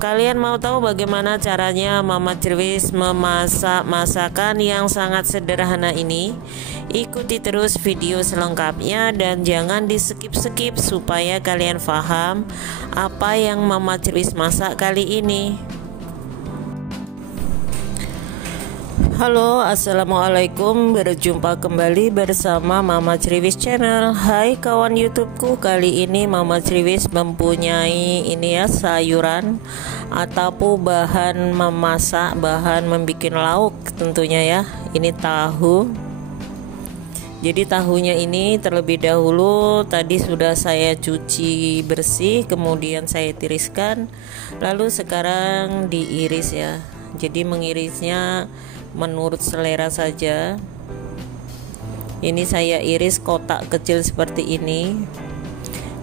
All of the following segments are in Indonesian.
Kalian mau tahu bagaimana caranya Mama Cerwis memasak masakan yang sangat sederhana ini? Ikuti terus video selengkapnya dan jangan di skip-skip supaya kalian paham apa yang Mama Cerwis masak kali ini. Halo, assalamualaikum. Berjumpa kembali bersama Mama Cerwis Channel. Hai kawan YouTubeku, kali ini Mama Cerwis mempunyai sayuran ataupun bahan memasak, bahan membuat lauk tentunya ya. Ini tahu. Jadi tahunya ini terlebih dahulu tadi sudah saya cuci bersih, kemudian saya tiriskan, lalu sekarang diiris ya. Jadi mengirisnya menurut selera saja. Ini saya iris kotak kecil seperti ini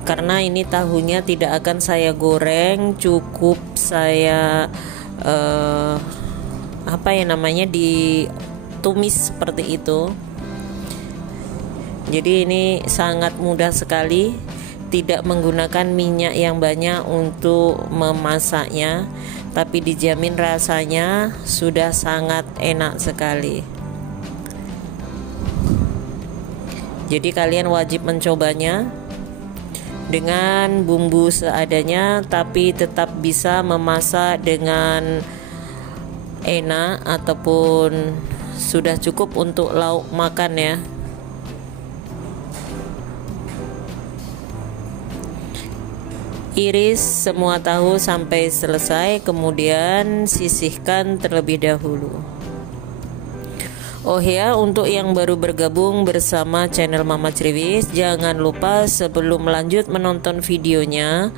karena ini tahunya tidak akan saya goreng, cukup saya ditumis seperti itu. Jadi ini sangat mudah sekali, tidak menggunakan minyak yang banyak untuk memasaknya, tapi dijamin rasanya sudah sangat enak sekali. Jadi kalian wajib mencobanya dengan bumbu seadanya, tapi tetap bisa memasak dengan enak ataupun sudah cukup untuk lauk makan ya. Iris semua tahu sampai selesai, kemudian sisihkan terlebih dahulu. Oh ya, untuk yang baru bergabung bersama channel Mama Cerwis, jangan lupa sebelum lanjut menonton videonya,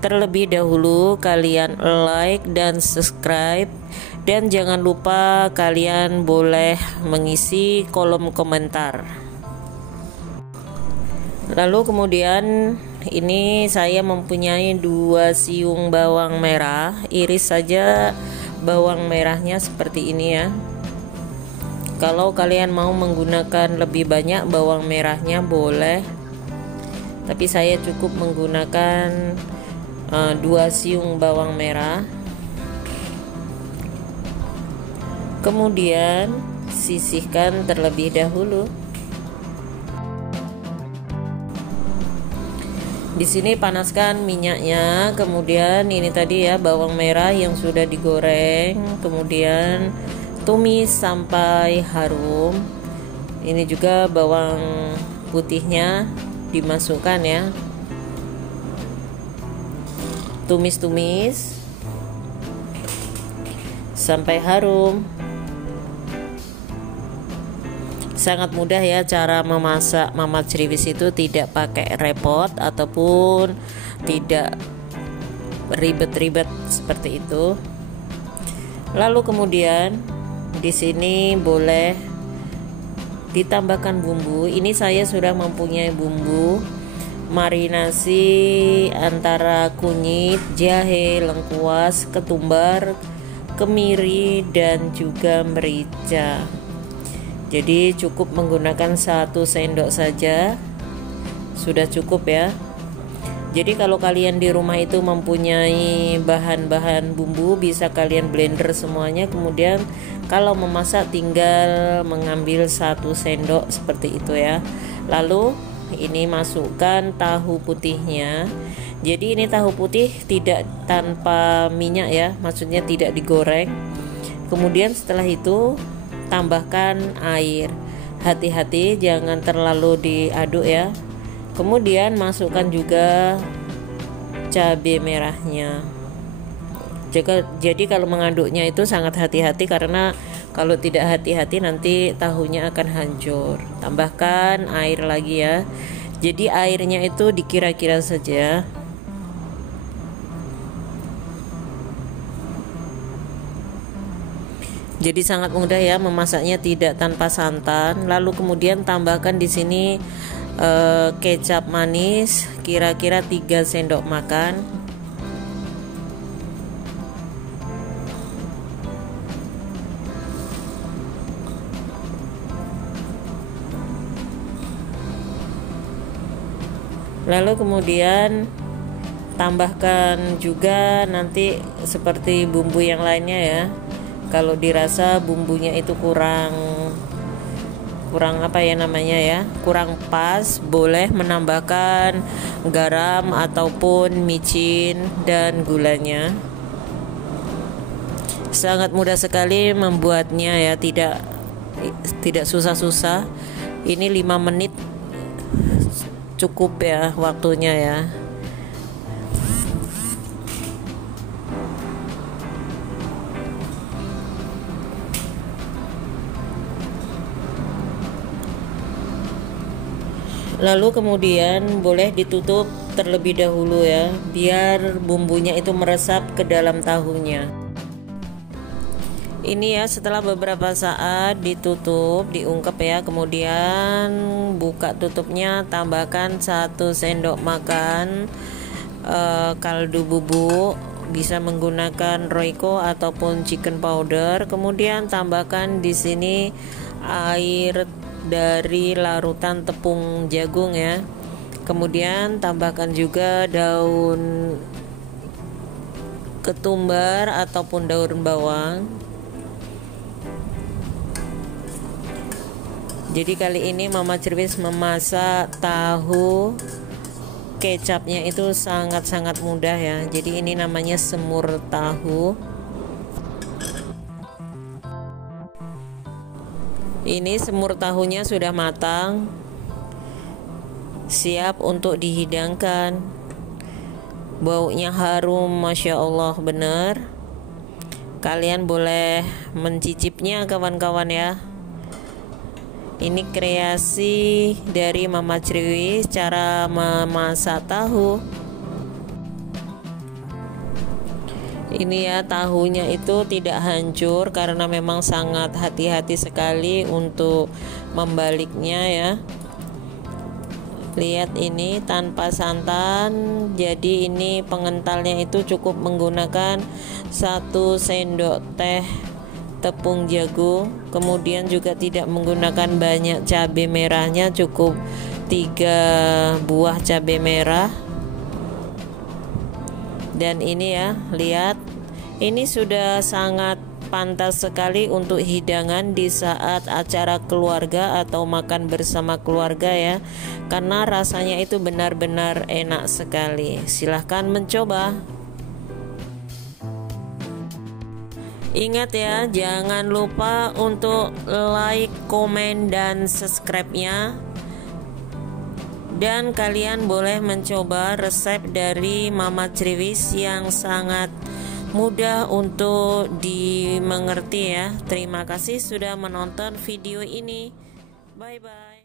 terlebih dahulu kalian like dan subscribe, dan jangan lupa kalian boleh mengisi kolom komentar. Lalu kemudian ini saya mempunyai 2 siung bawang merah. Iris saja bawang merahnya seperti ini ya. Kalau kalian mau menggunakan lebih banyak bawang merahnya boleh, tapi saya cukup menggunakan 2 siung bawang merah. Kemudian sisihkan terlebih dahulu. Di sini panaskan minyaknya, kemudian ini tadi ya bawang merah yang sudah digoreng, kemudian tumis sampai harum. Ini juga bawang putihnya dimasukkan ya. Tumis-tumis sampai harum. Sangat mudah ya cara memasak Mama Cerwis itu, tidak pakai repot ataupun tidak ribet-ribet seperti itu. Lalu kemudian di sini boleh ditambahkan bumbu. Ini saya sudah mempunyai bumbu marinasi antara kunyit, jahe, lengkuas, ketumbar, kemiri dan juga merica. Jadi cukup menggunakan 1 sendok saja sudah cukup ya. Jadi kalau kalian di rumah itu mempunyai bahan-bahan bumbu, bisa kalian blender semuanya, kemudian kalau memasak tinggal mengambil 1 sendok seperti itu ya. Lalu ini masukkan tahu putihnya. Jadi ini tahu putih tidak tanpa minyak ya, maksudnya tidak digoreng. Kemudian setelah itu tambahkan air. Hati-hati jangan terlalu diaduk ya. Kemudian masukkan juga cabai merahnya. Jadi kalau mengaduknya itu sangat hati-hati, karena kalau tidak hati-hati nanti tahunya akan hancur. Tambahkan air lagi ya. Jadi airnya itu dikira-kira saja. Jadi sangat mudah ya memasaknya, tidak tanpa santan. Lalu kemudian tambahkan di sini kecap manis kira-kira 3 sendok makan. Lalu kemudian tambahkan juga nanti seperti bumbu yang lainnya ya. Kalau dirasa bumbunya itu kurang apa ya namanya ya, kurang pas, boleh menambahkan garam ataupun micin dan gulanya. Sangat mudah sekali membuatnya ya, tidak susah-susah. Ini 5 menit cukup ya waktunya ya. Lalu kemudian boleh ditutup terlebih dahulu ya, biar bumbunya itu meresap ke dalam tahunya. Ini ya, setelah beberapa saat ditutup, diungkep ya, kemudian buka tutupnya, tambahkan 1 sendok makan kaldu bubuk, bisa menggunakan Royco ataupun chicken powder. Kemudian tambahkan di sini air dari larutan tepung jagung ya. Kemudian tambahkan juga daun ketumbar ataupun daun bawang. Jadi kali ini Mama Cerwis memasak tahu kecapnya itu sangat-sangat mudah ya. Jadi ini namanya semur tahu. Ini semur tahunya sudah matang, siap untuk dihidangkan. Baunya harum, Masya Allah bener. Kalian boleh mencicipnya kawan-kawan ya. Ini kreasi dari Mama Cerwis, cara memasak tahu. Ini ya, tahunya itu tidak hancur karena memang sangat hati-hati sekali untuk membaliknya ya. Lihat ini tanpa santan, jadi ini pengentalnya itu cukup menggunakan 1 sendok teh tepung jagung. Kemudian juga tidak menggunakan banyak cabai merahnya, cukup 3 buah cabai merah. Dan ini ya, lihat, ini sudah sangat pantas sekali untuk hidangan di saat acara keluarga atau makan bersama keluarga ya, karena rasanya itu benar-benar enak sekali. Silahkan mencoba. Ingat ya, jangan lupa untuk like, komen, dan subscribe-nya. Dan kalian boleh mencoba resep dari Mama Cerwis yang sangat mudah untuk dimengerti ya. Terima kasih sudah menonton video ini. Bye bye.